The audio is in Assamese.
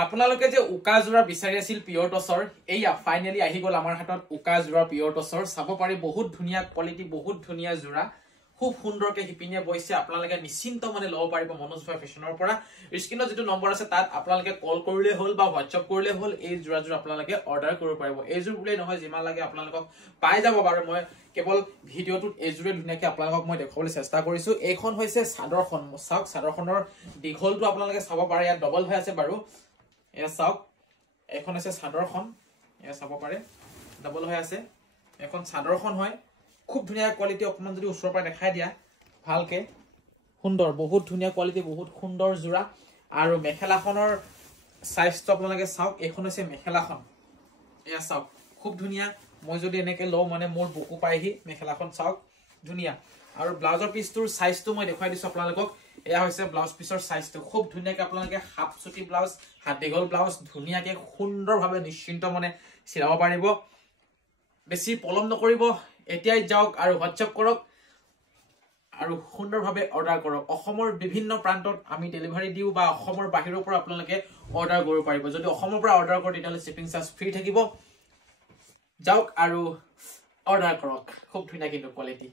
আপোনালোকে যে উকা জোৰা বিচাৰি আছিল পিয়ৰ টছৰ এইয়া ফাইনালি আহি গল আমাৰ হাতত উকা জোৰা পিয়ৰ টছৰ চাব পাৰি বহুত ধুনিয়া কোৱালিটি বহুত ধুনিয়া জোৰা খুব সুন্দৰকে হিপিনিয়া বইছে আপোনালোকে নিশ্চিন্ত মানে লব পাৰিব মনোজ ভাই ফেশনৰ পৰা স্ক্ৰিনত যেটো নম্বৰ আছে তাত আপোনালোকে কল কৰিলে হল বা WhatsApp কৰিলে হল এই জোৰা আপোনালোকে অৰ্ডাৰ কৰিব পাৰিব এই জোৰ বুলে নহয় যিমান লাগে আপোনালোকক পাই যাব বাৰু মই কেৱল ভিডিওটোত এই জোৰে ধুনিয়াকে আপোনালোকক মই দেখাবলৈ চেষ্টা কৰিছো এইখন হৈছে চাদৰখন চাওক চাদৰখনৰ দীঘলটো আপোনালোকে চাব পাৰে ইয়াত ডবল হৈ আছে বাৰু এয়া চাওক এখন আছে চাদৰখন এয়া চাব পাৰে ডাবল হৈ আছে এখন চাদৰখন হয় খুব ধুনিয়া কোৱালিটি অকমান যদি ওচৰৰ পৰা দেখাই দিয়া ভালকে সুন্দৰ বহুত ধুনিয়া কোৱালিটি বহুত সুন্দৰ জোৰা আৰু মেখেলাখনৰ সাইজটো আপোনালোকে চাওক এখন হৈছে মেখেলাখন এয়া চাওক খুব ধুনিয়া মই যদি এনেকে লও মানে মোৰ বুকু পাইহি মেখেলাখন চাওক ধুনিয়া আৰু ব্লাউজৰ পিছটোৰ সাইজটো মই দেখাই দিছো আপোনালোকক এয়া হৈছে ব্লাউজ পিছৰ সাইজটো খুব ধুনিয়াকে আপোনালোকে হাফ চুটি ব্লাউজ হাত দীঘল ব্লাউজ ধুনিয়াকে সুন্দৰভাৱে নিশ্চিন্ত মানে চিলাব পাৰিব বেছি পলম নকৰিব এতিয়াই যাওক আৰু WhatsApp কৰক আৰু সুন্দৰভাৱে অৰ্ডাৰ কৰক অসমৰ বিভিন্ন প্ৰান্তত আমি ডেলিভাৰী দিও বা অসমৰ বাহিৰৰ পৰা আপোনালোকে অৰ্ডাৰ কৰিব পাৰিব যদি অসমৰ পৰা অৰ্ডাৰ কৰে তেতিয়ালে শিপিং চাৰ্জ ফ্ৰী থাকিব যাওক আৰু অৰ্ডাৰ কৰক খুব ধুনিয়া কিন্তু কোৱালিটি